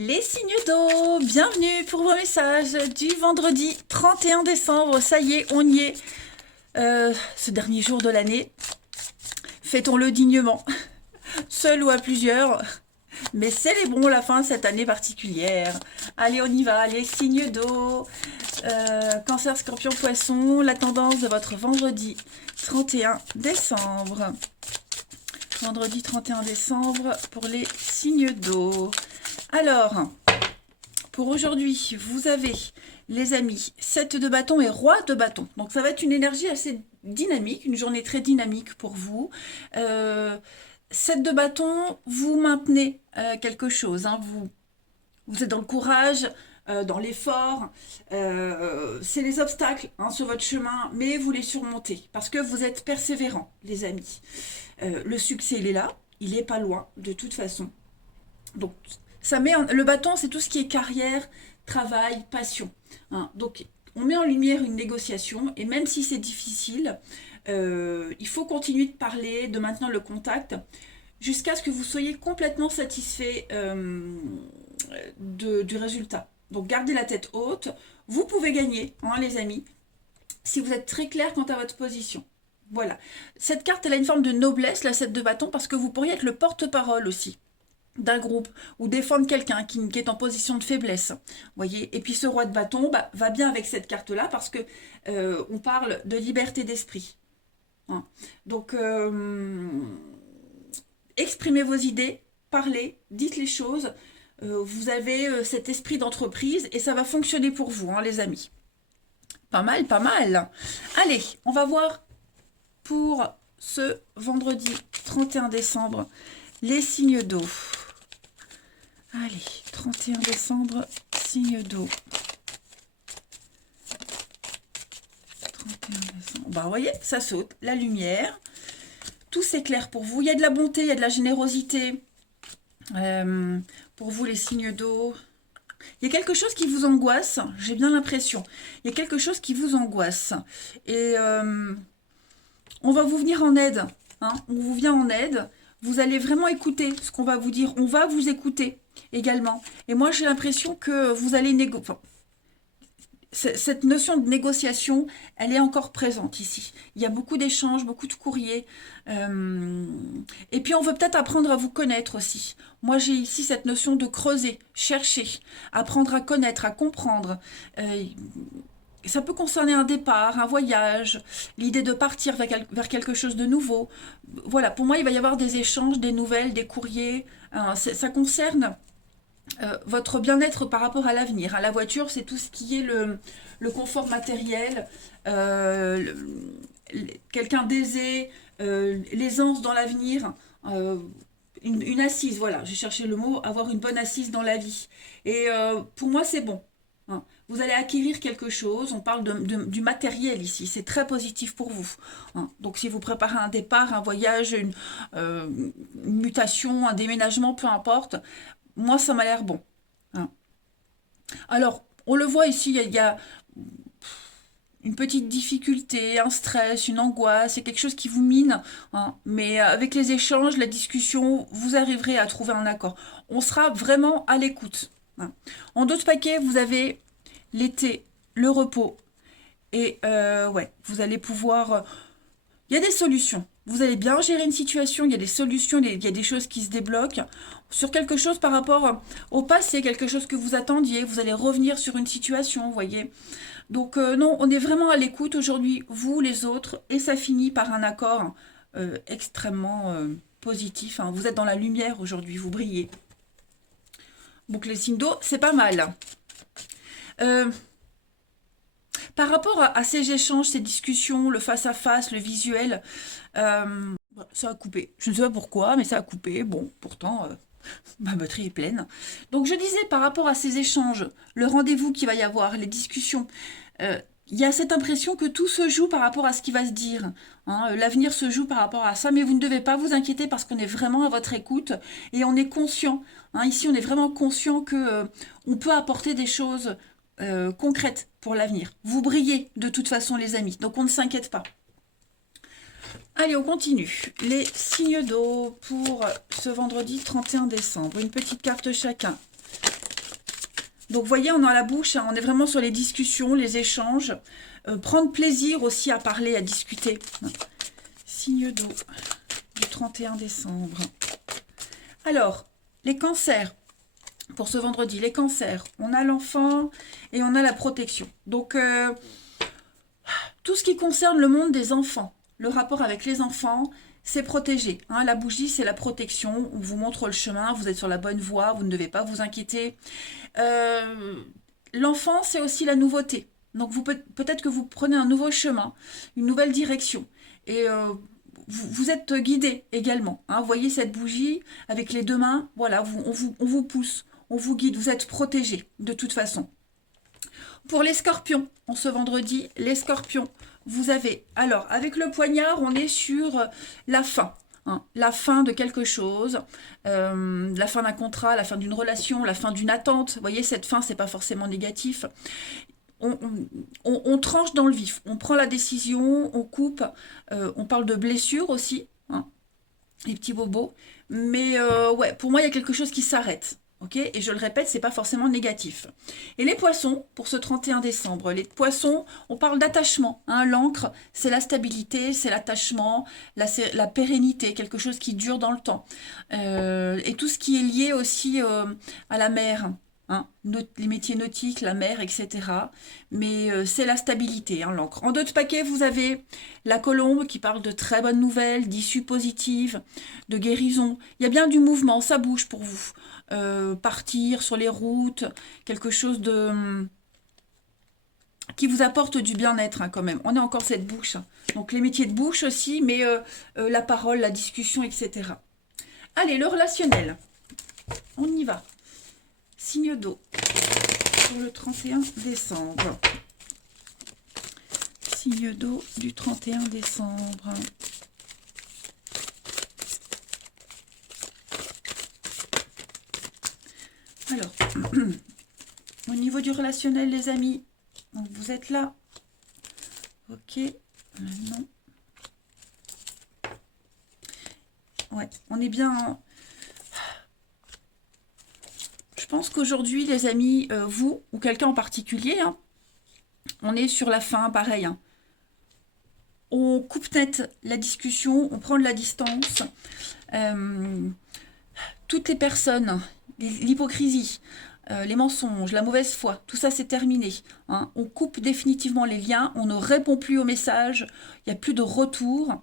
Les signes d'eau, bienvenue pour vos messages du vendredi 31 décembre. Ça y est, on y est. Ce dernier jour de l'année, fêtons-le dignement, seul ou à plusieurs. Mais célébrons la fin de cette année particulière. Allez, on y va, les signes d'eau. Cancer, Scorpion, Poisson, la tendance de votre vendredi 31 décembre. Vendredi 31 décembre pour les signes d'eau. Alors, pour aujourd'hui, vous avez, les amis, 7 de bâton et roi de bâton. Donc ça va être une énergie assez dynamique, une journée très dynamique pour vous. 7 de bâton, vous maintenez quelque chose. Hein, vous êtes dans le courage, dans l'effort. C'est les obstacles sur votre chemin, mais vous les surmontez parce que vous êtes persévérant, les amis. Le succès, il est là, il est pas loin, de toute façon. Donc, le bâton, c'est tout ce qui est carrière, travail, passion. Hein. Donc, on met en lumière une négociation, et même si c'est difficile, il faut continuer de parler, de maintenir le contact, jusqu'à ce que vous soyez complètement satisfait du résultat. Donc, gardez la tête haute. Vous pouvez gagner, les amis, si vous êtes très clair quant à votre position. Voilà. Cette carte, elle a une forme de noblesse, la 7 de bâton, parce que vous pourriez être le porte-parole aussi d'un groupe ou défendre quelqu'un qui est en position de faiblesse. Voyez. Et puis ce roi de bâton va bien avec cette carte-là parce que on parle de liberté d'esprit. Hein. Donc, exprimez vos idées, parlez, dites les choses. Vous avez cet esprit d'entreprise et ça va fonctionner pour vous, les amis. Pas mal, pas mal. Allez, on va voir pour ce vendredi 31 décembre les signes d'eau. Allez, 31 décembre, signe d'eau. 31 décembre. Vous voyez, ça saute, la lumière. Tout s'éclaire pour vous. Il y a de la bonté, il y a de la générosité. Pour vous, les signes d'eau. Il y a quelque chose qui vous angoisse, j'ai bien l'impression. Il y a quelque chose qui vous angoisse. Et on va vous venir en aide. On vous vient en aide. Vous allez vraiment écouter ce qu'on va vous dire. On va vous écouter également. Et moi, j'ai l'impression que vous allez négocier. Cette notion de négociation, elle est encore présente ici. Il y a beaucoup d'échanges, beaucoup de courriers. Et puis, on veut peut-être apprendre à vous connaître aussi. Moi, j'ai ici cette notion de creuser, chercher, apprendre à connaître, à comprendre. Ça peut concerner un départ, un voyage, l'idée de partir vers quelque chose de nouveau. Voilà, pour moi, il va y avoir des échanges, des nouvelles, des courriers. Ça concerne votre bien-être par rapport à l'avenir. La voiture, c'est tout ce qui est le confort matériel, quelqu'un d'aisé, l'aisance dans l'avenir, une assise, voilà, j'ai cherché le mot, avoir une bonne assise dans la vie. Et pour moi, c'est bon. Vous allez acquérir quelque chose, on parle du matériel ici, c'est très positif pour vous. Donc si vous préparez un départ, un voyage, une mutation, un déménagement, peu importe, moi ça m'a l'air bon. Alors, on le voit ici, il y a une petite difficulté, un stress, une angoisse, c'est quelque chose qui vous mine. Mais avec les échanges, la discussion, vous arriverez à trouver un accord. On sera vraiment à l'écoute. En d'autres paquets, vous avez l'été, le repos. Et ouais, vous allez pouvoir... Il y a des solutions. Vous allez bien gérer une situation, il y a des solutions, il y a des choses qui se débloquent. Sur quelque chose par rapport au passé, quelque chose que vous attendiez, vous allez revenir sur une situation, vous voyez. Donc non, on est vraiment à l'écoute aujourd'hui, vous, les autres, et ça finit par un accord extrêmement positif. Vous êtes dans la lumière aujourd'hui, vous brillez. Donc les signes d'eau, c'est pas mal. Par rapport à ces échanges, ces discussions, le face-à-face, le visuel, ça a coupé. Je ne sais pas pourquoi, mais ça a coupé. Bon, pourtant, ma batterie est pleine. Donc je disais, par rapport à ces échanges, le rendez-vous qu'il va y avoir, les discussions, il y a cette impression que tout se joue par rapport à ce qui va se dire. L'avenir se joue par rapport à ça, mais vous ne devez pas vous inquiéter parce qu'on est vraiment à votre écoute et on est conscient. Ici, on est vraiment conscient que on peut apporter des choses concrètes pour l'avenir. Vous brillez de toute façon, les amis, donc on ne s'inquiète pas. Allez, on continue. Les signes d'eau pour ce vendredi 31 décembre. Une petite carte chacun. Donc, vous voyez, on a la bouche, hein, on est vraiment sur les discussions, les échanges. Prendre plaisir aussi à parler, à discuter. Signe d'eau du 31 décembre. Alors, les cancers. Pour ce vendredi, les cancers. On a l'enfant et on a la protection. Donc, tout ce qui concerne le monde des enfants, le rapport avec les enfants, c'est protégé. Hein. La bougie, c'est la protection. On vous montre le chemin, vous êtes sur la bonne voie, vous ne devez pas vous inquiéter. L'enfant, c'est aussi la nouveauté. Donc peut-être que vous prenez un nouveau chemin, une nouvelle direction. Et vous êtes guidé également. Hein. Vous voyez cette bougie avec les deux mains, voilà, on vous pousse, on vous guide, vous êtes protégé de toute façon. Pour les scorpions, en ce vendredi, les scorpions, vous avez, alors avec le poignard, on est sur la fin. Hein, la fin de quelque chose, la fin d'un contrat, la fin d'une relation, la fin d'une attente. Vous voyez, cette fin, c'est pas forcément négatif. On tranche dans le vif, on prend la décision, on coupe, on parle de blessures aussi, hein, les petits bobos. Mais ouais, pour moi, il y a quelque chose qui s'arrête. Ok, et je le répète, c'est pas forcément négatif. Et les poissons, pour ce 31 décembre, les poissons, on parle d'attachement. Hein, l'ancre, c'est la stabilité, c'est l'attachement, la pérennité, quelque chose qui dure dans le temps. Et tout ce qui est lié aussi à la mer, hein, les métiers nautiques, la mer, etc. Mais c'est la stabilité, hein, l'ancre. En d'autres paquets, vous avez la colombe qui parle de très bonnes nouvelles, d'issues positives, de guérison. Il y a bien du mouvement, ça bouge pour vous. Partir sur les routes, quelque chose de qui vous apporte du bien-être, hein, quand même. On a encore cette bouche. Hein. Donc les métiers de bouche aussi, mais la parole, la discussion, etc. Allez, le relationnel. On y va. Signe d'eau pour le 31 décembre. Signe d'eau du 31 décembre. Alors, au niveau du relationnel, les amis, donc vous êtes là. Ok, non. Ouais, on est bien. Hein. Je pense qu'aujourd'hui, les amis, vous ou quelqu'un en particulier, hein, on est sur la fin, pareil. Hein. On coupe net la discussion, on prend de la distance. Toutes les personnes, l'hypocrisie, les mensonges, la mauvaise foi, tout ça c'est terminé. Hein. On coupe définitivement les liens, on ne répond plus aux messages, il n'y a plus de retour.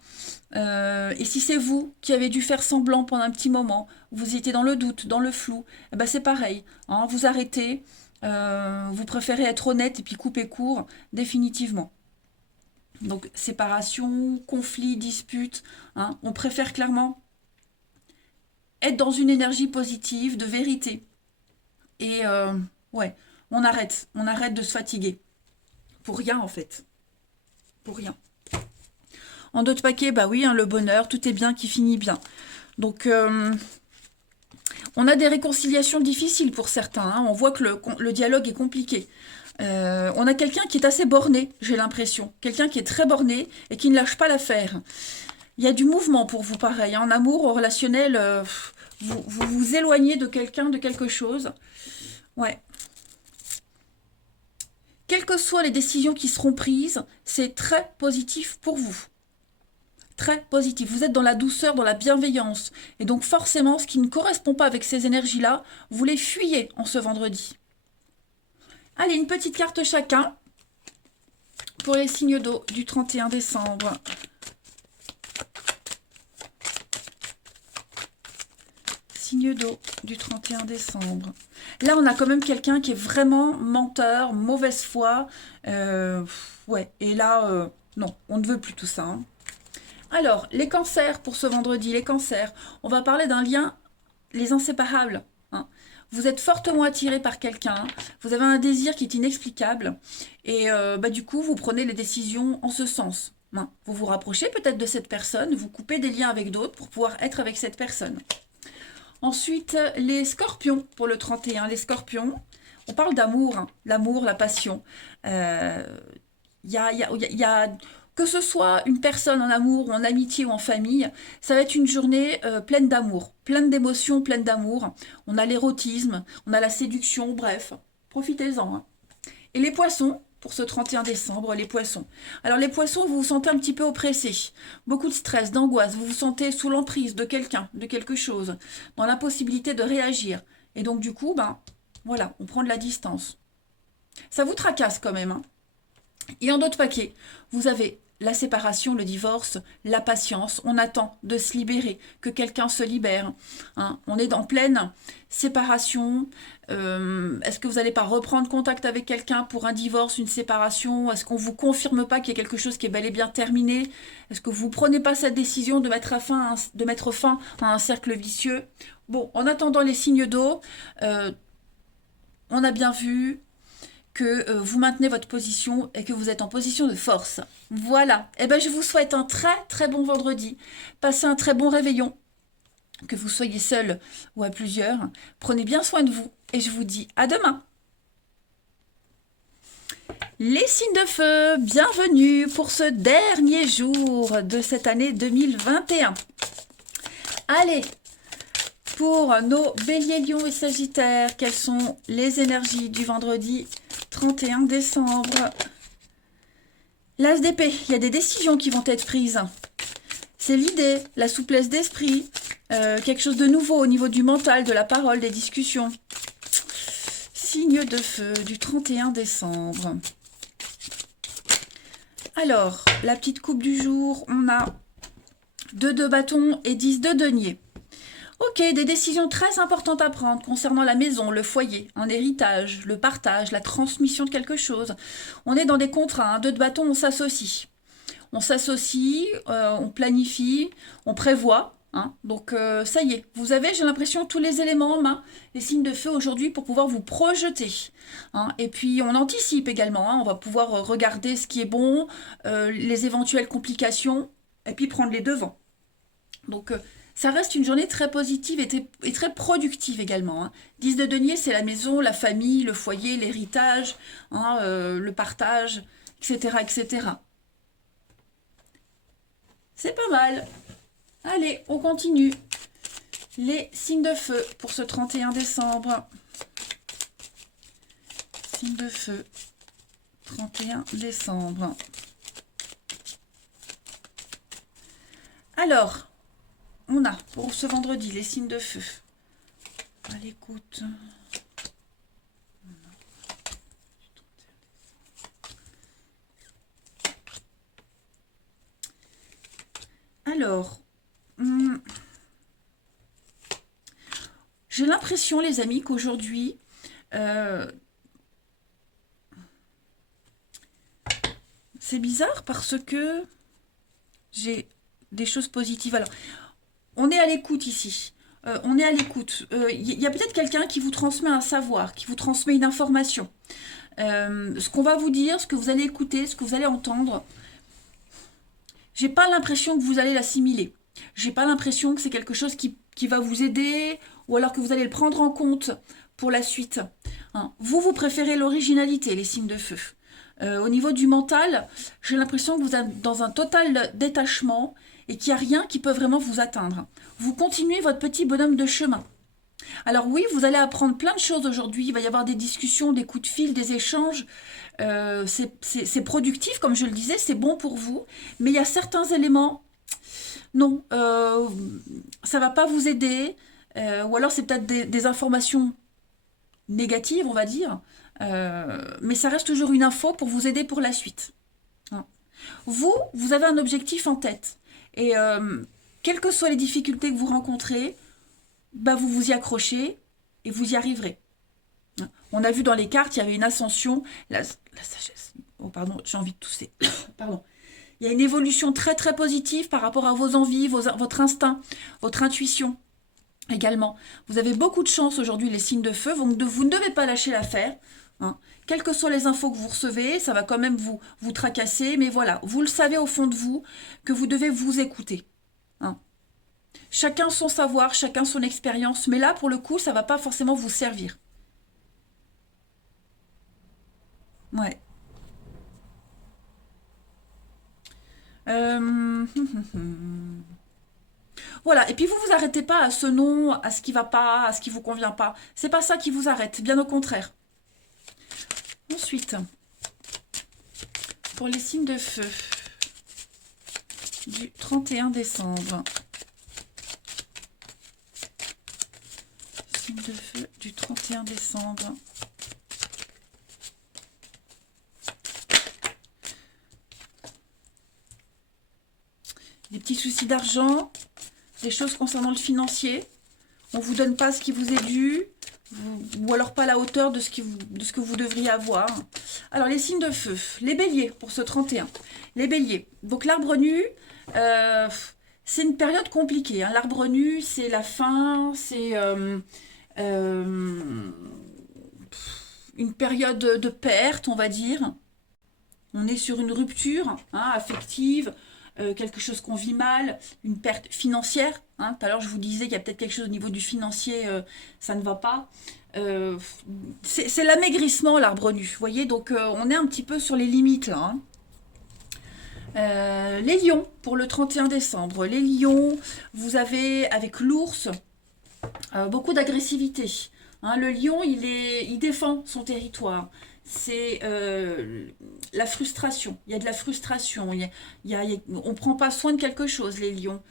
Et si c'est vous qui avez dû faire semblant pendant un petit moment, vous étiez dans le doute, dans le flou, eh ben c'est pareil. Hein. Vous arrêtez, vous préférez être honnête et puis couper court définitivement. Donc séparation, conflit, dispute, hein. On préfère clairement être dans une énergie positive, de vérité. Et ouais, on arrête de se fatiguer. Pour rien en fait. Pour rien. En d'autres paquets, bah oui, hein, le bonheur, tout est bien qui finit bien. Donc on a des réconciliations difficiles pour certains. Hein. On voit que le dialogue est compliqué. On a quelqu'un qui est assez borné, j'ai l'impression. Quelqu'un qui est très borné et qui ne lâche pas l'affaire. Il y a du mouvement pour vous, pareil. Hein. En amour, au relationnel, vous vous éloignez de quelqu'un, de quelque chose. Ouais. Quelles que soient les décisions qui seront prises, c'est très positif pour vous. Très positif. Vous êtes dans la douceur, dans la bienveillance. Et donc forcément, ce qui ne correspond pas avec ces énergies-là, vous les fuyez en ce vendredi. Allez, une petite carte chacun pour les signes d'eau du 31 décembre. Signe d'eau du 31 décembre. Là, on a quand même quelqu'un qui est vraiment menteur, mauvaise foi. Ouais, et là, non, on ne veut plus tout ça. Hein. Alors, les cancers pour ce vendredi, les cancers. On va parler d'un lien, les inséparables. Hein. Vous êtes fortement attiré par quelqu'un, vous avez un désir qui est inexplicable. Et du coup, vous prenez les décisions en ce sens. Hein. Vous vous rapprochez peut-être de cette personne, vous coupez des liens avec d'autres pour pouvoir être avec cette personne. Ensuite, les scorpions pour le 31. Les scorpions, on parle d'amour, hein, l'amour, la passion. Y a, que ce soit une personne en amour, ou en amitié ou en famille, ça va être une journée pleine d'amour, pleine d'émotions, pleine d'amour. On a l'érotisme, on a la séduction, bref. Profitez-en, hein. Et les poissons, pour ce 31 décembre, les poissons. Alors les poissons, vous vous sentez un petit peu oppressé. Beaucoup de stress, d'angoisse. Vous vous sentez sous l'emprise de quelqu'un, de quelque chose. Dans l'impossibilité de réagir. Et donc du coup, ben voilà, on prend de la distance. Ça vous tracasse quand même, hein. Et en d'autres paquets, vous avez la séparation, le divorce, la patience. On attend de se libérer, que quelqu'un se libère, hein. On est en pleine séparation. Est-ce que vous n'allez pas reprendre contact avec quelqu'un pour un divorce, une séparation? Est-ce qu'on ne vous confirme pas qu'il y a quelque chose qui est bel et bien terminé? Est-ce que vous ne prenez pas cette décision de mettre fin à un cercle vicieux? Bon, en attendant les signes d'eau, on a bien vu que vous maintenez votre position et que vous êtes en position de force. Voilà. Eh ben, je vous souhaite un très très bon vendredi. Passez un très bon réveillon. Que vous soyez seul ou à plusieurs. Prenez bien soin de vous et je vous dis à demain. Les signes de feu, bienvenue pour ce dernier jour de cette année 2021. Allez, pour nos béliers, lions et sagittaires, quelles sont les énergies du vendredi 31 décembre? L'as d'épée, il y a des décisions qui vont être prises. C'est l'idée, la souplesse d'esprit, quelque chose de nouveau au niveau du mental, de la parole, des discussions. Signe de feu du 31 décembre. Alors, la petite coupe du jour, on a 2 de bâton et 10 de denier. Ok, des décisions très importantes à prendre concernant la maison, le foyer, un héritage, le partage, la transmission de quelque chose. On est dans des contrats, hein. 2 de bâton, on s'associe. On s'associe, on planifie, on prévoit, hein. Donc ça y est, vous avez, j'ai l'impression, tous les éléments en main, les signes de feu aujourd'hui pour pouvoir vous projeter, hein. Et puis on anticipe également, hein. On va pouvoir regarder ce qui est bon, les éventuelles complications, et puis prendre les devants. Donc ça reste une journée très positive et très productive également, hein. 10 de denier, c'est la maison, la famille, le foyer, l'héritage, hein, le partage, etc., etc. C'est pas mal. Allez, on continue. Les signes de feu pour ce 31 décembre. Signes de feu, 31 décembre. Alors, on a pour ce vendredi les signes de feu. À l'écoute. Alors, j'ai l'impression, les amis, qu'aujourd'hui, c'est bizarre parce que j'ai des choses positives. Alors, on est à l'écoute ici. On est à l'écoute. Il y a peut-être quelqu'un qui vous transmet un savoir, qui vous transmet une information. Ce qu'on va vous dire, ce que vous allez écouter, ce que vous allez entendre, j'ai pas l'impression que vous allez l'assimiler. J'ai pas l'impression que c'est quelque chose qui va vous aider ou alors que vous allez le prendre en compte pour la suite, hein. Vous préférez l'originalité, les signes de feu. Au niveau du mental, j'ai l'impression que vous êtes dans un total détachement et qu'il n'y a rien qui peut vraiment vous atteindre. Vous continuez votre petit bonhomme de chemin. Alors oui, vous allez apprendre plein de choses aujourd'hui. Il va y avoir des discussions, des coups de fil, des échanges. C'est productif, comme je le disais, c'est bon pour vous. Mais il y a certains éléments, non, ça ne va pas vous aider. Ou alors c'est peut-être des informations négatives, on va dire. Mais ça reste toujours une info pour vous aider pour la suite, hein. Vous avez un objectif en tête. Et quelles que soient les difficultés que vous rencontrez, bah vous vous y accrochez et vous y arriverez. On a vu dans les cartes, il y avait une ascension, la sagesse. Oh pardon, j'ai envie de tousser. Pardon. Il y a une évolution très très positive par rapport à vos envies, votre instinct, votre intuition également. Vous avez beaucoup de chance aujourd'hui, les signes de feu, vous ne devez pas lâcher l'affaire, hein. Quelles que soient les infos que vous recevez, ça va quand même vous tracasser, mais voilà, vous le savez au fond de vous que vous devez vous écouter, hein. Chacun son savoir, chacun son expérience, mais là, pour le coup, ça ne va pas forcément vous servir. Ouais. Euh, Voilà, et puis vous arrêtez pas à ce non, à ce qui va pas, à ce qui vous convient pas. C'est pas ça qui vous arrête, bien au contraire. Ensuite, pour les signes de feu du 31 décembre. Signe de feu du 31 décembre. Des petits soucis d'argent, des choses concernant le financier. On ne vous donne pas ce qui vous est dû, ou alors pas à la hauteur de ce que vous devriez avoir. Alors, les signes de feu, les béliers pour ce 31. Les béliers. Donc, l'arbre nu, c'est une période compliquée. Hein. L'arbre nu, c'est la fin, c'est une période de perte, on va dire. On est sur une rupture affective, quelque chose qu'on vit mal, une perte financière. Hein. Tout à l'heure, je vous disais qu'il y a peut-être quelque chose au niveau du financier, ça ne va pas. C'est l'amaigrissement, l'arbre nu. Vous voyez, donc on est un petit peu sur les limites là. Hein. Les lions, pour le 31 décembre. Les lions, vous avez, avec l'ours, beaucoup d'agressivité. Hein, le lion, il défend son territoire. C'est la frustration. Il y a de la frustration. On ne prend pas soin de quelque chose, les lions.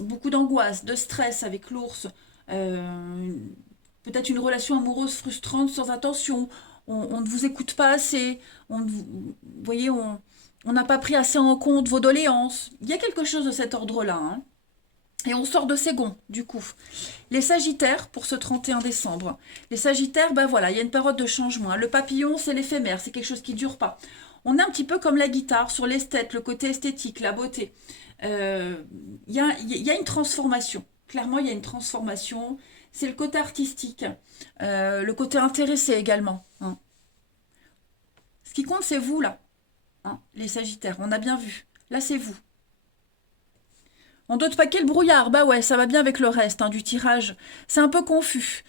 Beaucoup d'angoisse, de stress avec l'ours. Peut-être une relation amoureuse frustrante sans attention. On ne vous écoute pas assez. Vous voyez, on n'a pas pris assez en compte vos doléances. Il y a quelque chose de cet ordre-là. Hein. Et on sort de ses gonds, du coup. Les sagittaires, pour ce 31 décembre. Les sagittaires, ben voilà, il y a une période de changement. Le papillon, c'est l'éphémère, c'est quelque chose qui ne dure pas. On est un petit peu comme la guitare, sur l'esthète, le côté esthétique, la beauté. Il y a une transformation. Clairement, il y a une transformation. C'est le côté artistique. Le côté intéressé également. Hein. Ce qui compte, c'est vous, là. Hein, les sagittaires, on a bien vu. Là, c'est vous. En d'autres paquets, le brouillard, bah ouais, ça va bien avec le reste du tirage. C'est un peu confus.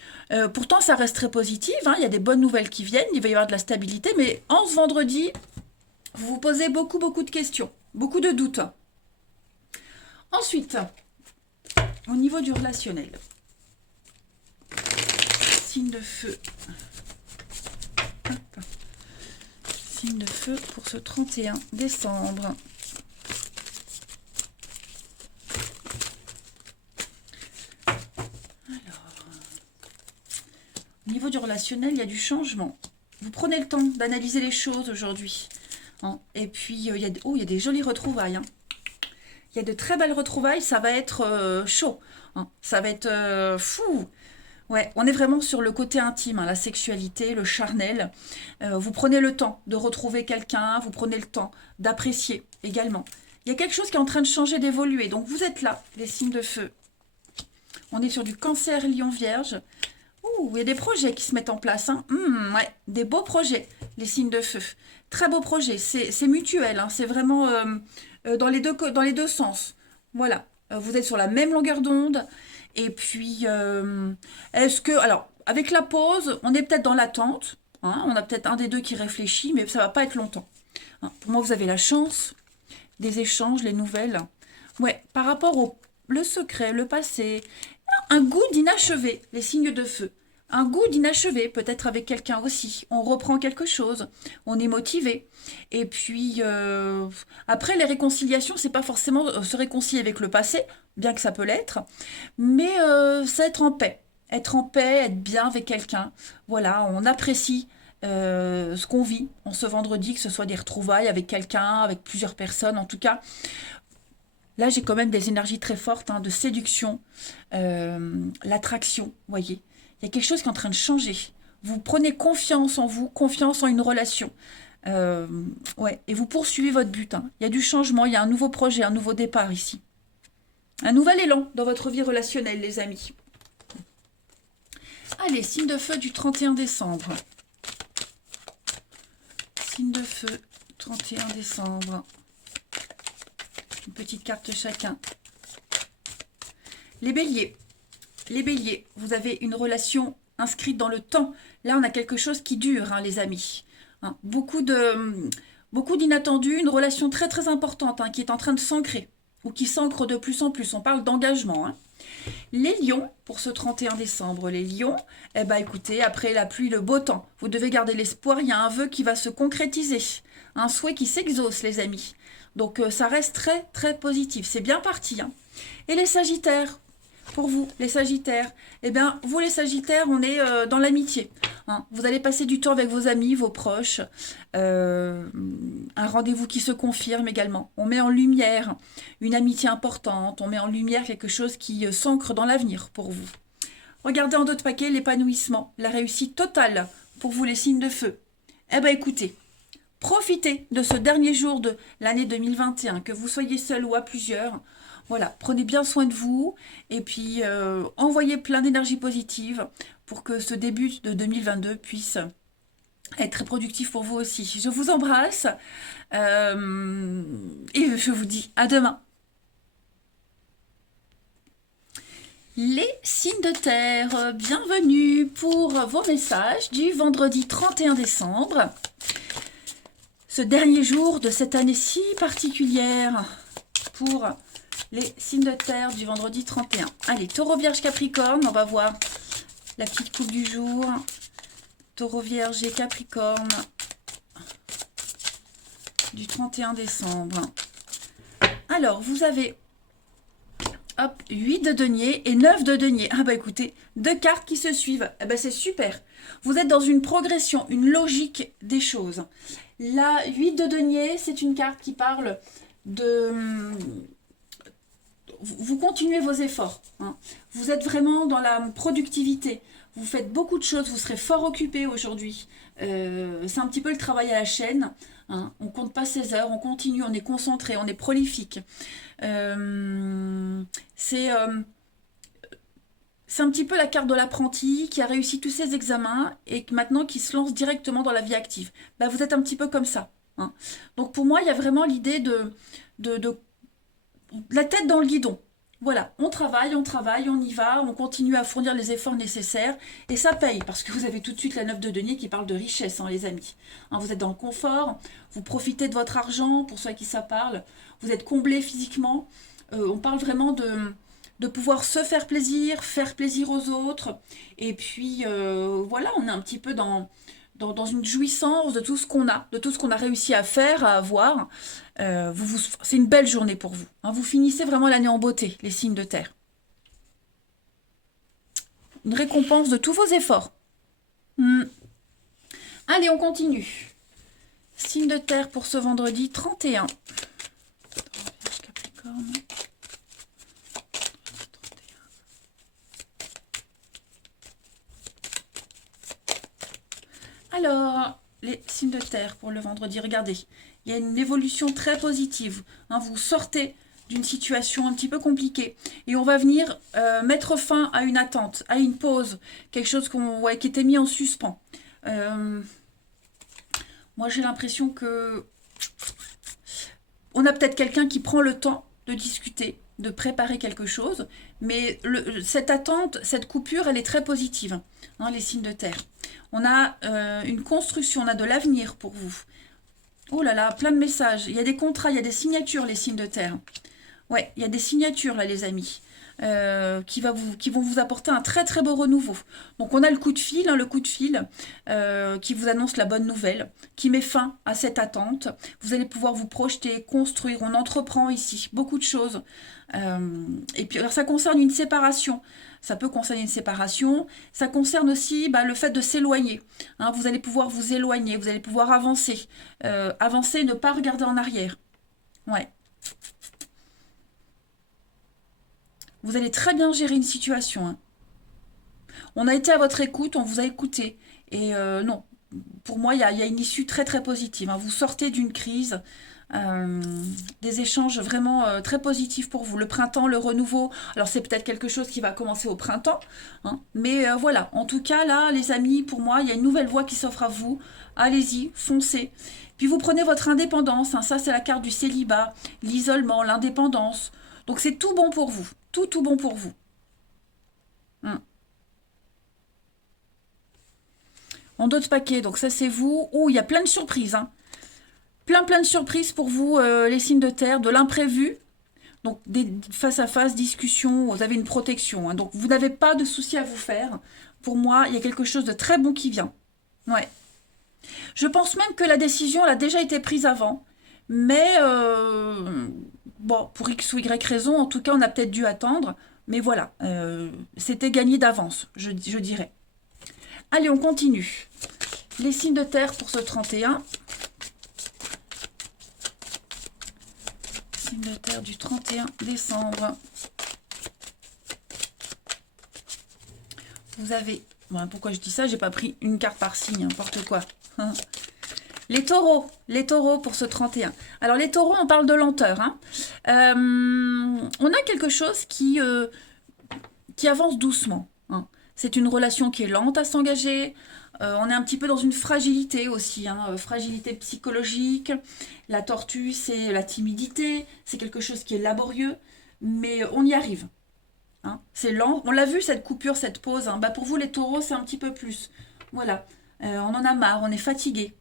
Pourtant, ça reste très positif. Il y a des bonnes nouvelles qui viennent. Il va y avoir de la stabilité. Mais en ce vendredi, vous vous posez beaucoup de questions. Beaucoup de doutes. Ensuite, au niveau du relationnel. Signe de feu. Hop. Signe de feu pour ce 31 décembre. Au niveau du relationnel, il y a du changement. Vous prenez le temps d'analyser les choses aujourd'hui. Hein. Et puis, il y a des jolies retrouvailles. Hein. Il y a de très belles retrouvailles. Ça va être chaud. Hein. Ça va être fou. Ouais, on est vraiment sur le côté intime, la sexualité, le charnel. Vous prenez le temps de retrouver quelqu'un. Vous prenez le temps d'apprécier également. Il y a quelque chose qui est en train de changer, d'évoluer. Donc, vous êtes là, les signes de feu. On est sur du cancer, lion, vierge. Il y a des projets qui se mettent en place. Hein. Ouais, des beaux projets, les signes de feu. Très beaux projets. C'est mutuel. Hein. C'est vraiment dans les deux sens. Voilà. Vous êtes sur la même longueur d'onde. Et puis, est-ce que... Alors, avec la pause, on est peut-être dans l'attente. Hein. On a peut-être un des deux qui réfléchit, mais ça ne va pas être longtemps. Hein. Pour moi, vous avez la chance des échanges, les nouvelles. Ouais, par rapport au le secret, le passé... Un goût d'inachevé, les signes de feu. Un goût d'inachevé, peut-être avec quelqu'un aussi. On reprend quelque chose, on est motivé. Et puis, après, les réconciliations, c'est pas forcément se réconcilier avec le passé, bien que ça peut l'être, mais c'est être en paix. Être en paix, être bien avec quelqu'un. Voilà, on apprécie ce qu'on vit en ce vendredi, que ce soit des retrouvailles avec quelqu'un, avec plusieurs personnes, en tout cas. Là, j'ai quand même des énergies très fortes de séduction, l'attraction, vous voyez. Il y a quelque chose qui est en train de changer. Vous prenez confiance en vous, confiance en une relation. Ouais, et vous poursuivez votre but. Hein. Il y a du changement, il y a un nouveau projet, un nouveau départ ici. Un nouvel élan dans votre vie relationnelle, les amis. Allez, signe de feu du 31 décembre. Signe de feu, 31 décembre. Une petite carte chacun. Les béliers. Les béliers, vous avez une relation inscrite dans le temps. Là, on a quelque chose qui dure, les amis. Hein, beaucoup d'inattendus, une relation très très importante qui est en train de s'ancrer. ou qui s'ancre de plus en plus. On parle d'engagement, hein. Les lions, pour ce 31 décembre, les lions, eh ben écoutez, après la pluie, le beau temps, vous devez garder l'espoir, il y a un vœu qui va se concrétiser, un souhait qui s'exauce, les amis. Donc ça reste très très positif, c'est bien parti, hein. Et les sagittaires, pour vous, les sagittaires, eh bien vous les sagittaires, on est dans l'amitié, hein. Vous allez passer du temps avec vos amis, vos proches, un rendez-vous qui se confirme également. On met en lumière une amitié importante, on met en lumière quelque chose qui s'ancre dans l'avenir pour vous. Regardez en d'autres paquets l'épanouissement, la réussite totale pour vous les signes de feu. Eh bien écoutez, profitez de ce dernier jour de l'année 2021, que vous soyez seul ou à plusieurs. Voilà, prenez bien soin de vous et puis envoyez plein d'énergie positive pour que ce début de 2022 puisse être très productif pour vous aussi. Je vous embrasse et je vous dis à demain. Les signes de terre, bienvenue pour vos messages du vendredi 31 décembre. Ce dernier jour de cette année si particulière pour les signes de terre du vendredi 31. Allez, taureau, vierge, capricorne, on va voir la petite coupe du jour. Taureau, vierge et capricorne du 31 décembre. Alors, vous avez hop, 8 de denier et 9 de denier. Ah bah écoutez, deux cartes qui se suivent. Ah bah c'est super. Vous êtes dans une progression, une logique des choses. La 8 de denier, c'est une carte qui parle de... Vous continuez vos efforts, hein. Vous êtes vraiment dans la productivité. Vous faites beaucoup de choses, vous serez fort occupé aujourd'hui. C'est un petit peu le travail à la chaîne, hein. On ne compte pas ses heures, on continue, on est concentré, on est prolifique. C'est un petit peu la carte de l'apprenti qui a réussi tous ses examens et maintenant qui se lance directement dans la vie active. Bah, vous êtes un petit peu comme ça, hein. Donc pour moi, il y a vraiment l'idée de la tête dans le guidon. Voilà, on travaille, on y va, on continue à fournir les efforts nécessaires et ça paye parce que vous avez tout de suite la 9 de denier qui parle de richesse, hein, les amis. Hein, vous êtes dans le confort, vous profitez de votre argent, pour ceux à qui ça parle, vous êtes comblé physiquement. On parle vraiment de pouvoir se faire plaisir aux autres et puis voilà, on est un petit peu dans une jouissance de tout ce qu'on a, de tout ce qu'on a réussi à faire, à avoir. C'est une belle journée pour vous, hein. Vous finissez vraiment l'année en beauté, les signes de terre. Une récompense de tous vos efforts. Allez, on continue. Signe de terre pour ce vendredi 31. Capricorne. Alors, les signes de terre pour le vendredi, regardez, il y a une évolution très positive, hein. Vous sortez d'une situation un petit peu compliquée et on va venir mettre fin à une attente, à une pause, quelque chose qui était mis en suspens. Moi, j'ai l'impression que on a peut-être quelqu'un qui prend le temps de discuter, de préparer quelque chose, mais cette attente, cette coupure, elle est très positive, hein, les signes de terre. On a une construction, on a de l'avenir pour vous. Oh là là, plein de messages. Il y a des contrats, il y a des signatures, les signes de terre. Ouais, il y a des signatures là, les amis, qui vont vous apporter un très très beau renouveau. Donc on a le coup de fil, hein, qui vous annonce la bonne nouvelle, qui met fin à cette attente. Vous allez pouvoir vous projeter, construire, on entreprend ici beaucoup de choses. Et puis alors, ça concerne une séparation. Ça peut concerner une séparation. Ça concerne aussi le fait de s'éloigner, hein. Vous allez pouvoir vous éloigner, vous allez pouvoir avancer. Avancer, ne pas regarder en arrière. Ouais. Vous allez très bien gérer une situation, hein. On a été à votre écoute, on vous a écouté. Et non, pour moi, il y a une issue très très positive, hein. Vous sortez d'une crise, des échanges vraiment très positifs pour vous. Le printemps, le renouveau, alors c'est peut-être quelque chose qui va commencer au printemps, hein, mais voilà, en tout cas là, les amis, pour moi, il y a une nouvelle voie qui s'offre à vous. Allez-y, foncez. Puis vous prenez votre indépendance, hein, ça c'est la carte du célibat, l'isolement, l'indépendance. Donc c'est tout bon pour vous, tout bon pour vous. En d'autres paquets, donc ça c'est vous. Oh, il y a plein de surprises, hein. Plein de surprises pour vous, les signes de terre, de l'imprévu. Donc, des face à face, discussion, vous avez une protection, hein. Donc, vous n'avez pas de soucis à vous faire. Pour moi, il y a quelque chose de très bon qui vient. Ouais. Je pense même que la décision, elle a déjà été prise avant. Mais, bon, pour X ou Y raison, en tout cas, on a peut-être dû attendre. Mais voilà, c'était gagné d'avance, je dirais. Allez, on continue. Les signes de terre pour ce 31. Signe de terre du 31 décembre. Vous avez... Bon, pourquoi je dis ça? J'ai pas pris une carte par signe, n'importe quoi. Les taureaux pour ce 31. Alors les taureaux, on parle de lenteur, hein. On a quelque chose qui avance doucement, hein. C'est une relation qui est lente à s'engager. On est un petit peu dans une fragilité aussi, hein, fragilité psychologique. La tortue, c'est la timidité, c'est quelque chose qui est laborieux, mais on y arrive, hein. C'est lent, on l'a vu cette coupure, cette pause, hein. Bah, pour vous les taureaux, c'est un petit peu plus. Voilà, on en a marre, on est fatigué.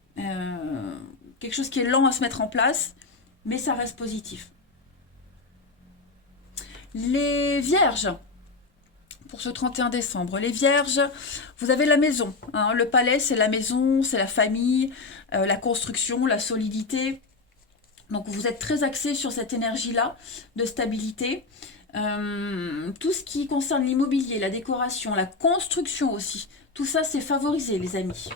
Quelque chose qui est lent à se mettre en place, mais ça reste positif. Les vierges, pour ce 31 décembre. Les vierges, vous avez la maison, hein. Le palais, c'est la maison, c'est la famille, la construction, la solidité. Donc vous êtes très axé sur cette énergie-là de stabilité. Tout ce qui concerne l'immobilier, la décoration, la construction aussi, tout ça c'est favorisé les amis.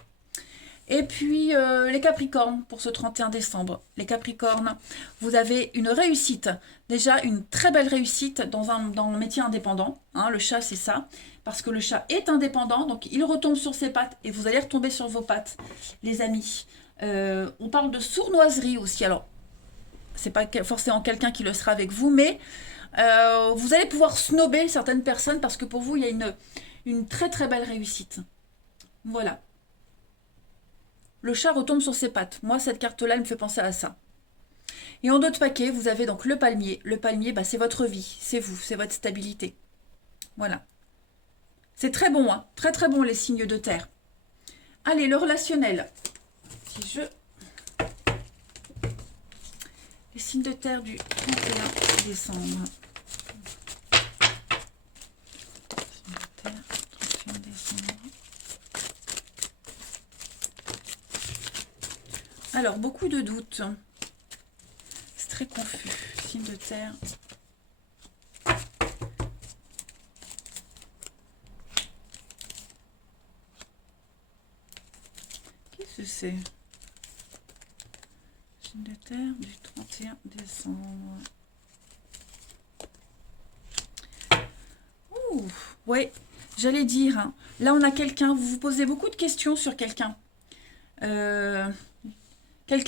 Et puis les Capricornes pour ce 31 décembre. Les Capricornes, vous avez une réussite. Déjà une très belle réussite dans le métier indépendant, hein. Le chat c'est ça. Parce que le chat est indépendant, donc il retombe sur ses pattes et vous allez retomber sur vos pattes, les amis. On parle de sournoiserie aussi. Alors, c'est pas forcément quelqu'un qui le sera avec vous, mais vous allez pouvoir snober certaines personnes parce que pour vous, il y a une très très belle réussite. Voilà. Le chat retombe sur ses pattes. Moi, cette carte-là, elle me fait penser à ça. Et en d'autres paquets, vous avez donc le palmier. Le palmier, bah, c'est votre vie, c'est vous, c'est votre stabilité. Voilà. C'est très bon, hein. Très très bon les signes de terre. Allez, le relationnel. Si je... Les signes de terre du 31 décembre. Signes de terre, 31 décembre. Alors, beaucoup de doutes. C'est très confus. Signe de terre. Qu'est-ce que c'est? Signe de terre du 31 décembre. Ouh, ouais, j'allais dire, hein. Là, on a quelqu'un. Vous vous posez beaucoup de questions sur quelqu'un.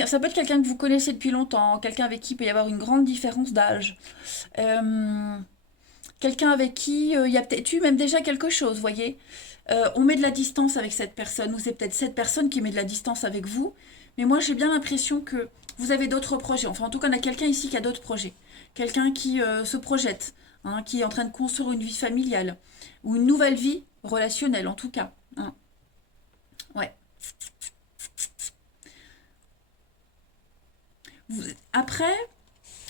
Ça peut être quelqu'un que vous connaissez depuis longtemps, quelqu'un avec qui il peut y avoir une grande différence d'âge. Quelqu'un avec qui il y a peut-être eu même déjà quelque chose, vous voyez. On met de la distance avec cette personne, ou c'est peut-être cette personne qui met de la distance avec vous. Mais moi, j'ai bien l'impression que vous avez d'autres projets. Enfin, en tout cas, on a quelqu'un ici qui a d'autres projets. Quelqu'un qui se projette, hein, qui est en train de construire une vie familiale, ou une nouvelle vie relationnelle, en tout cas, hein. Ouais. Après,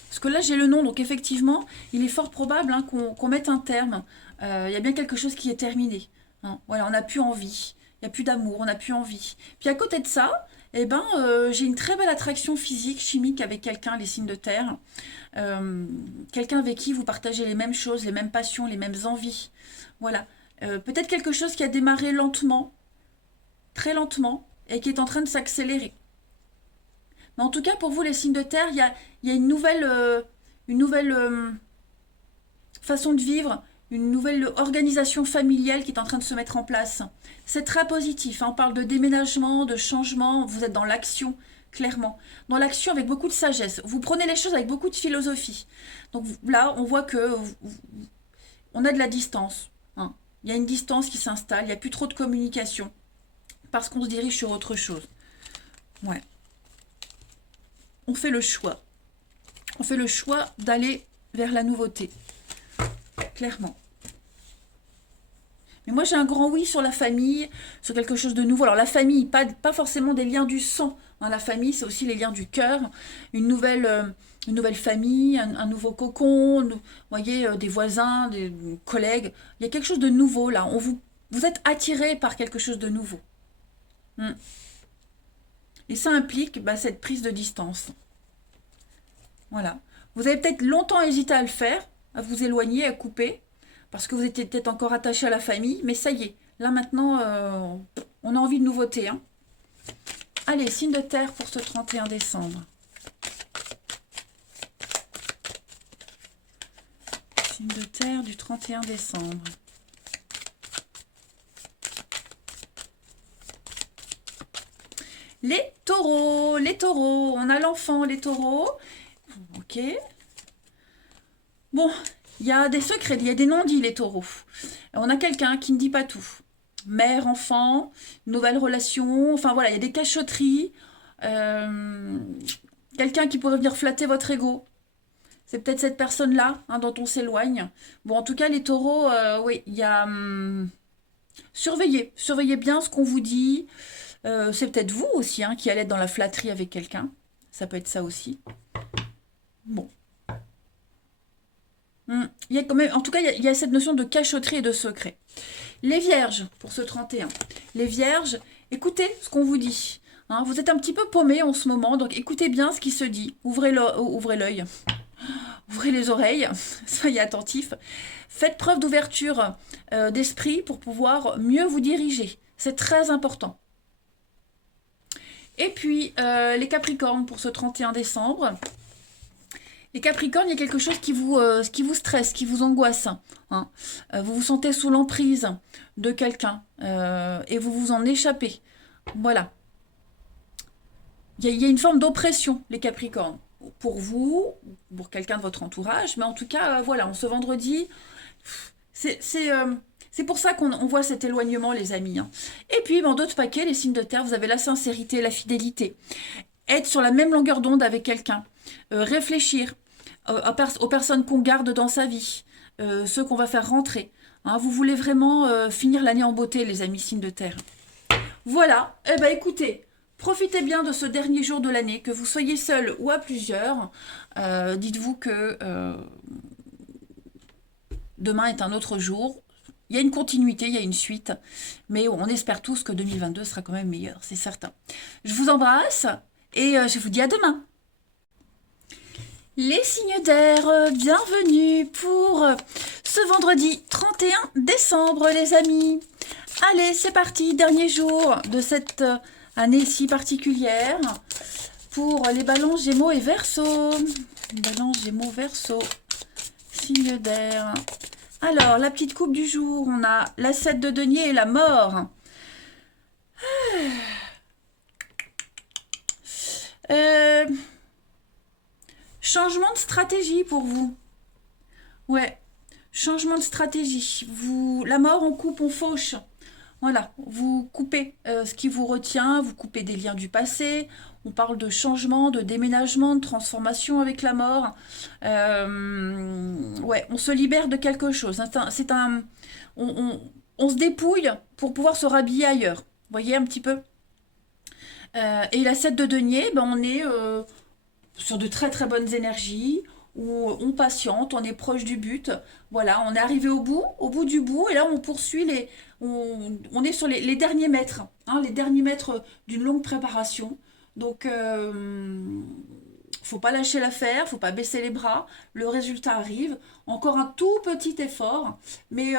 parce que là j'ai le nom, donc effectivement, il est fort probable, hein, qu'on mette un terme. Il y a bien quelque chose qui est terminé, hein. Voilà, on n'a plus envie, il n'y a plus d'amour, on n'a plus envie. Puis à côté de ça, eh ben, j'ai une très belle attraction physique, chimique avec quelqu'un, les signes de terre. Quelqu'un avec qui vous partagez les mêmes choses, les mêmes passions, les mêmes envies. Voilà. Peut-être quelque chose qui a démarré lentement, très lentement, et qui est en train de s'accélérer. Mais en tout cas, pour vous, les signes de terre, il y a une nouvelle façon de vivre, une nouvelle organisation familiale qui est en train de se mettre en place. C'est très positif, hein. On parle de déménagement, de changement, vous êtes dans l'action, clairement. Dans l'action avec beaucoup de sagesse. Vous prenez les choses avec beaucoup de philosophie. Donc là, on voit que on a de la distance, hein. Il y a une distance qui s'installe, il n'y a plus trop de communication, parce qu'on se dirige sur autre chose. Ouais. On fait le choix. On fait le choix d'aller vers la nouveauté. Clairement. Mais moi, j'ai un grand oui sur la famille, sur quelque chose de nouveau. Alors, la famille, pas forcément des liens du sang, hein. La famille, c'est aussi les liens du cœur. Une nouvelle une nouvelle famille, un nouveau cocon, vous voyez, des voisins, des collègues. Il y a quelque chose de nouveau là. Vous êtes attiré par quelque chose de nouveau. Hmm. Et ça implique bah, cette prise de distance. Voilà. Vous avez peut-être longtemps hésité à le faire, à vous éloigner, à couper, parce que vous étiez peut-être encore attaché à la famille, mais ça y est. Là maintenant, on a envie de nouveautés. Hein. Allez, signe de terre pour ce 31 décembre. Signe de terre du 31 décembre. Les taureaux, on a l'enfant, les taureaux. Ok. Bon, il y a des secrets, il y a des non-dits, les taureaux. On a quelqu'un qui ne dit pas tout. Mère, enfant, nouvelle relation, enfin voilà, il y a des cachotteries. Quelqu'un qui pourrait venir flatter votre ego. C'est peut-être cette personne-là hein, dont on s'éloigne. Bon, en tout cas, les taureaux, oui, il y a... surveillez bien ce qu'on vous dit. C'est peut-être vous aussi hein, qui allez être dans la flatterie avec quelqu'un. Ça peut être ça aussi. Bon. Il y a quand même, en tout cas, il y a cette notion de cachotterie et de secret. Les vierges, pour ce 31. Les vierges, écoutez ce qu'on vous dit. Hein, vous êtes un petit peu paumé en ce moment, donc écoutez bien ce qui se dit. Ouvrez l'œil. Ouvrez les oreilles, soyez attentifs. Faites preuve d'ouverture d'esprit pour pouvoir mieux vous diriger. C'est très important. Et puis, les Capricornes pour ce 31 décembre. Les Capricornes, il y a quelque chose qui vous stresse, qui vous angoisse. Hein. Vous vous sentez sous l'emprise de quelqu'un et vous vous en échappez. Voilà. Il y a une forme d'oppression, les Capricornes. Pour vous, pour quelqu'un de votre entourage, mais en tout cas, voilà, on ce vendredi, c'est pour ça qu'on voit cet éloignement, les amis. Hein. Et puis, dans d'autres paquets, les signes de terre, vous avez la sincérité, la fidélité. Être sur la même longueur d'onde avec quelqu'un. Réfléchir aux personnes qu'on garde dans sa vie, ceux qu'on va faire rentrer. Hein, vous voulez vraiment finir l'année en beauté, les amis signes de terre. Voilà, eh ben écoutez, profitez bien de ce dernier jour de l'année, que vous soyez seul ou à plusieurs. Dites-vous que demain est un autre jour. Il y a une continuité, il y a une suite, mais on espère tous que 2022 sera quand même meilleur, c'est certain. Je vous embrasse et je vous dis à demain. Les signes d'air, bienvenue pour ce vendredi 31 décembre, les amis. Allez, c'est parti, dernier jour de cette année si particulière pour les balances Gémeaux et Verseaux. Balance Gémeaux, Verseaux, signe d'air. Alors, la petite coupe du jour, on a la 7 de denier et la mort. Changement de stratégie pour vous. Ouais, changement de stratégie. La mort, on coupe, on fauche. Voilà, vous coupez ce qui vous retient, vous coupez des liens du passé. On parle de changement, de déménagement, de transformation avec la mort. Ouais, on se libère de quelque chose. On se dépouille pour pouvoir se rhabiller ailleurs. Vous voyez un petit peu. Et la 7 de denier, ben on est sur de très très bonnes énergies, où on patiente, on est proche du but. Voilà, on est arrivé au bout du bout, et là on poursuit on est sur les derniers mètres, hein, les derniers mètres d'une longue préparation. Donc, faut pas lâcher l'affaire, faut pas baisser les bras. Le résultat arrive. Encore un tout petit effort, mais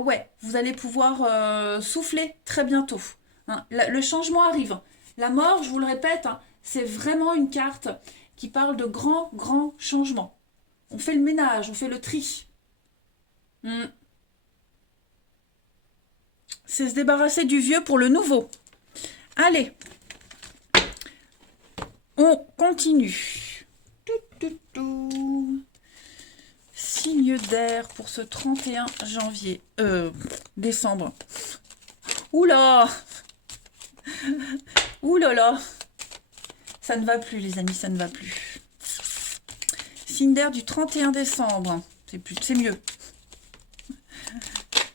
ouais, vous allez pouvoir souffler très bientôt. Hein. Le changement arrive. La mort, je vous le répète, hein, c'est vraiment une carte qui parle de grands, grands changements. On fait le ménage, on fait le tri. C'est se débarrasser du vieux pour le nouveau. Allez, on continue. Signe d'air pour ce 31 janvier. Décembre. Oula! Ouh là là, ça ne va plus les amis, ça ne va plus. Signe d'air du 31 décembre, c'est mieux.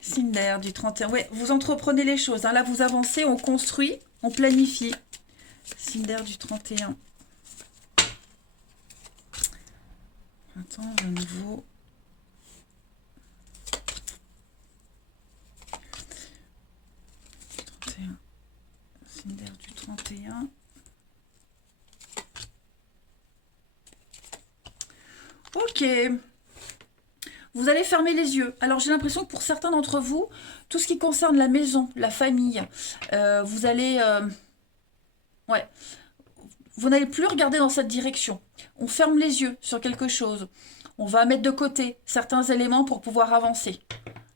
Signe d'air du 31, ouais, vous entreprenez les choses, hein. Là vous avancez, on construit, on planifie. Signe d'air du 31. Attends, à nouveau. Cinder du 31. Ok. Vous allez fermer les yeux. Alors j'ai l'impression que pour certains d'entre vous, tout ce qui concerne la maison, la famille, vous allez... ouais. Vous n'allez plus regarder dans cette direction. On ferme les yeux sur quelque chose. On va mettre de côté certains éléments pour pouvoir avancer.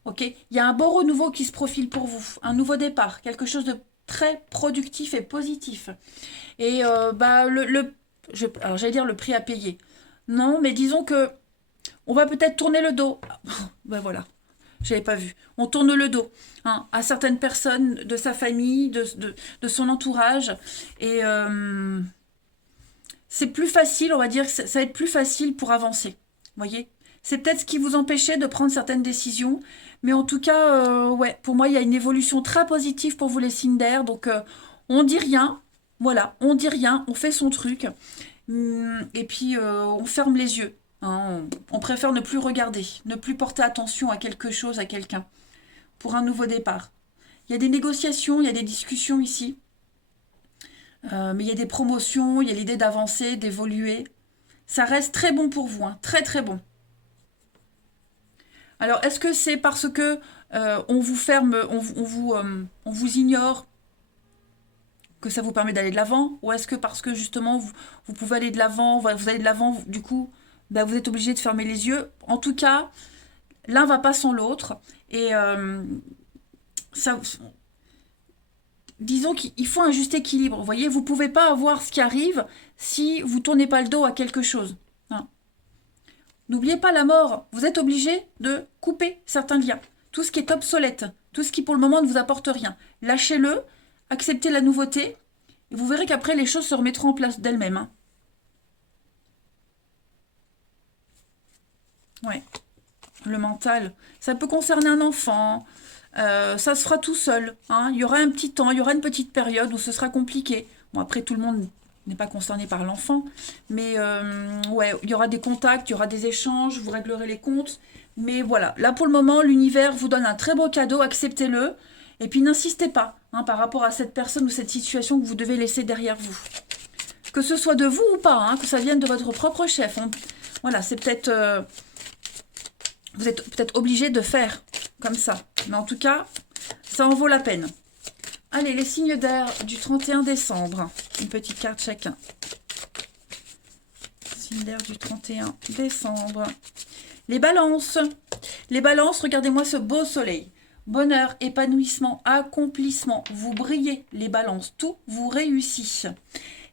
Ok? Il y a un beau renouveau qui se profile pour vous. Un nouveau départ. Quelque chose de très productif et positif. Et bah, alors j'allais dire le prix à payer. Non, mais disons que on va peut-être tourner le dos. Ben voilà, j'avais pas vu. On tourne le dos hein, à certaines personnes de sa famille, de son entourage. Et c'est plus facile, on va dire, ça va être plus facile pour avancer. Vous voyez? C'est peut-être ce qui vous empêchait de prendre certaines décisions. Mais en tout cas, ouais, pour moi, il y a une évolution très positive pour vous les signes d'air. Donc, on dit rien. Voilà, on dit rien, on fait son truc. Et puis, on ferme les yeux. Hein, on préfère ne plus regarder, ne plus porter attention à quelque chose, à quelqu'un, pour un nouveau départ. Il y a des négociations, il y a des discussions ici. Mais il y a des promotions, il y a l'idée d'avancer, d'évoluer. Ça reste très bon pour vous, hein, très très bon. Alors, est-ce que c'est parce que on vous ferme, on vous ignore que ça vous permet d'aller de l'avant? Ou est-ce que parce que justement vous pouvez aller de l'avant, vous allez de l'avant, du coup, ben, vous êtes obligé de fermer les yeux? En tout cas, l'un va pas sans l'autre. Et ça, disons qu'il faut un juste équilibre. Vous voyez, vous ne pouvez pas avoir ce qui arrive si vous ne tournez pas le dos à quelque chose. Hein. N'oubliez pas la mort. Vous êtes obligé de couper certains liens. Tout ce qui est obsolète, tout ce qui pour le moment ne vous apporte rien. Lâchez-le, acceptez la nouveauté, et vous verrez qu'après les choses se remettront en place d'elles-mêmes. Hein. Ouais. Le mental, ça peut concerner un enfant, ça se fera tout seul. Hein. Il y aura un petit temps, il y aura une petite période où ce sera compliqué. Bon, après, tout le monde n'est pas concerné par l'enfant, mais ouais, il y aura des contacts, il y aura des échanges, vous réglerez les comptes. Mais voilà, là pour le moment, l'univers vous donne un très beau cadeau, acceptez-le. Et puis n'insistez pas hein, par rapport à cette personne ou cette situation que vous devez laisser derrière vous. Que ce soit de vous ou pas, hein, que ça vienne de votre propre chef. Voilà, c'est peut-être... vous êtes peut-être obligé de faire comme ça. Mais en tout cas, ça en vaut la peine. Allez, les signes d'air du 31 décembre. Une petite carte chacun. Signes d'air du 31 décembre. Les balances. Les balances, regardez-moi ce beau soleil. Bonheur, épanouissement, accomplissement. Vous brillez, les balances. Tout vous réussit.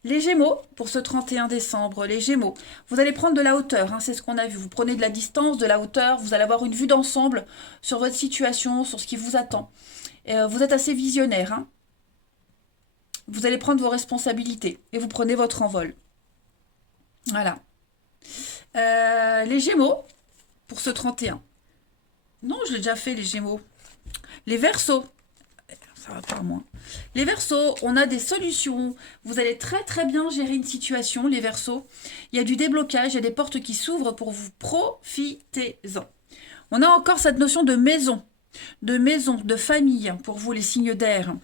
Les Gémeaux, pour ce 31 décembre, les Gémeaux, vous allez prendre de la hauteur, hein, c'est ce qu'on a vu. Vous prenez de la distance, de la hauteur, vous allez avoir une vue d'ensemble sur votre situation, sur ce qui vous attend. Vous êtes assez visionnaire. Hein. Vous allez prendre vos responsabilités et vous prenez votre envol. Voilà. Les Gémeaux, pour ce 31. Non, je l'ai déjà fait, les Gémeaux. Les Verseaux. Ça va pas moins. Les Verseaux, on a des solutions. Vous allez très très bien gérer une situation, les Verseaux. Il y a du déblocage, il y a des portes qui s'ouvrent pour vous. Profitez-en. On a encore cette notion de maison, de famille, pour vous, les signes d'air.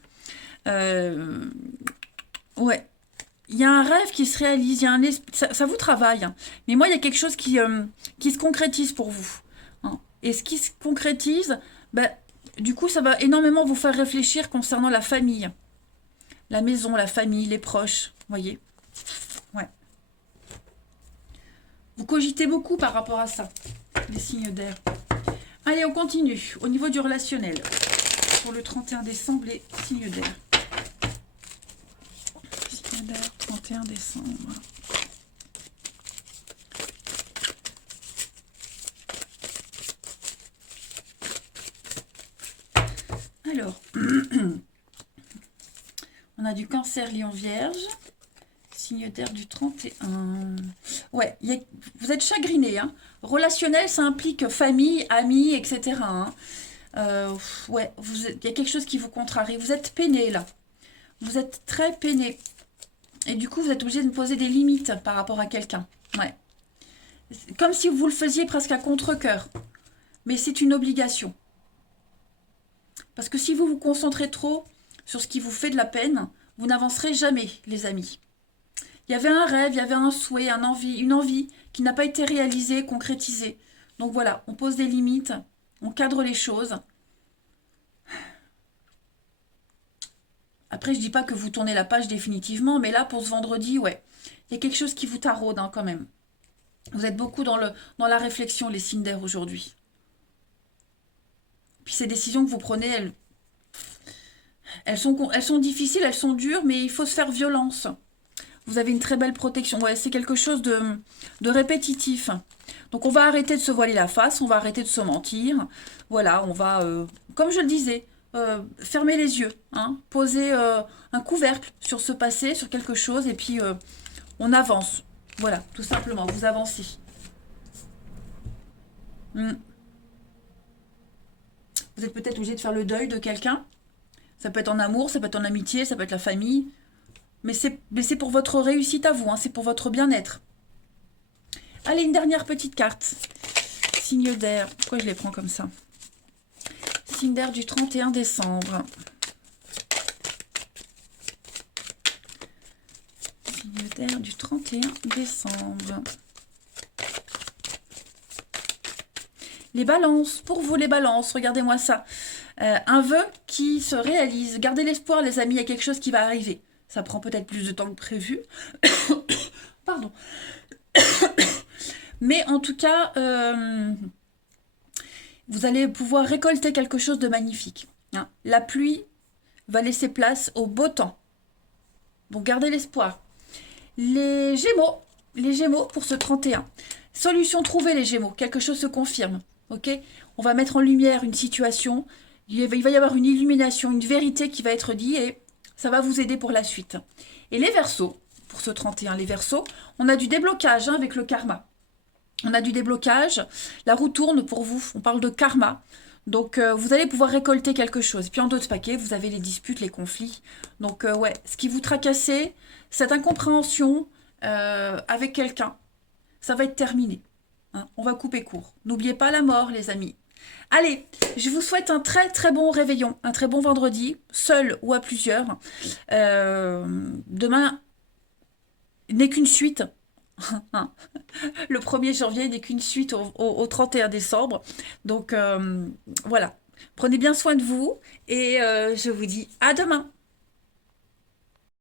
Ouais. Il y a un rêve qui se réalise, il y a ça vous travaille. Hein. Mais moi, il y a quelque chose qui se concrétise pour vous. Hein. Et ce qui se concrétise, ben, du coup, ça va énormément vous faire réfléchir concernant la famille. La maison, la famille, les proches, voyez. Ouais. Vous cogitez beaucoup par rapport à ça, les signes d'air. Allez, on continue. Au niveau du relationnel, pour le 31 décembre, les signes d'air. Signes d'air, 31 décembre. Alors, on a du Cancer, Lion, Vierge, signe d'air du 31. Ouais, vous êtes chagriné. Hein. Relationnel, ça implique famille, amis, etc. Hein. Ouais, il y a quelque chose qui vous contrarie. Vous êtes peiné là. Vous êtes très peiné. Et du coup, vous êtes obligé de poser des limites par rapport à quelqu'un. Ouais. Comme si vous le faisiez presque à contre-cœur. Mais c'est une obligation. Parce que si vous vous concentrez trop sur ce qui vous fait de la peine, vous n'avancerez jamais, les amis. Il y avait un rêve, il y avait un souhait, une envie qui n'a pas été réalisée, concrétisée. Donc voilà, on pose des limites, on cadre les choses. Après, je dis pas que vous tournez la page définitivement, mais là, pour ce vendredi, ouais, il y a quelque chose qui vous taraude quand même. Vous êtes beaucoup dans la réflexion, les signes d'air aujourd'hui. Puis ces décisions que vous prenez, elles sont difficiles, elles sont dures, mais il faut se faire violence. Vous avez une très belle protection. Ouais, c'est quelque chose de répétitif. Donc on va arrêter de se voiler la face, on va arrêter de se mentir. Voilà, on va, comme je le disais, fermer les yeux, hein, poser un couvercle sur ce passé, sur quelque chose, et puis on avance. Voilà, tout simplement, vous avancez. Hmm. Vous êtes peut-être obligé de faire le deuil de quelqu'un. Ça peut être en amour, ça peut être en amitié, ça peut être la famille. Mais c'est pour votre réussite à vous, hein, c'est pour votre bien-être. Allez, une dernière petite carte. Signe d'air. Pourquoi je les prends comme ça? Signe d'air du 31 décembre. Signe d'air du 31 décembre. Les balances, pour vous les balances, regardez-moi ça. Un vœu qui se réalise. Gardez l'espoir, les amis, il y a quelque chose qui va arriver. Ça prend peut-être plus de temps que prévu. Pardon. Mais en tout cas, vous allez pouvoir récolter quelque chose de magnifique. Hein. La pluie va laisser place au beau temps. Donc gardez l'espoir. Les Gémeaux pour ce 31. Solution trouvée, les Gémeaux. Quelque chose se confirme. Ok, on va mettre en lumière une situation. Il va y avoir une illumination, une vérité qui va être dite et ça va vous aider pour la suite. Et les Verseaux, pour ce 31, les Verseaux, on a du déblocage avec le karma. On a du déblocage, la roue tourne pour vous, on parle de karma. Donc vous allez pouvoir récolter quelque chose. Et puis en d'autres paquets, vous avez les disputes, les conflits. Donc ouais, ce qui vous tracassait, cette incompréhension avec quelqu'un, ça va être terminé. Hein, on va couper court. N'oubliez pas la mort, les amis. Allez, je vous souhaite un très très bon réveillon, un très bon vendredi, seul ou à plusieurs. Demain n'est qu'une suite. Le 1er janvier n'est qu'une suite au 31 décembre. Donc voilà, prenez bien soin de vous et je vous dis à demain.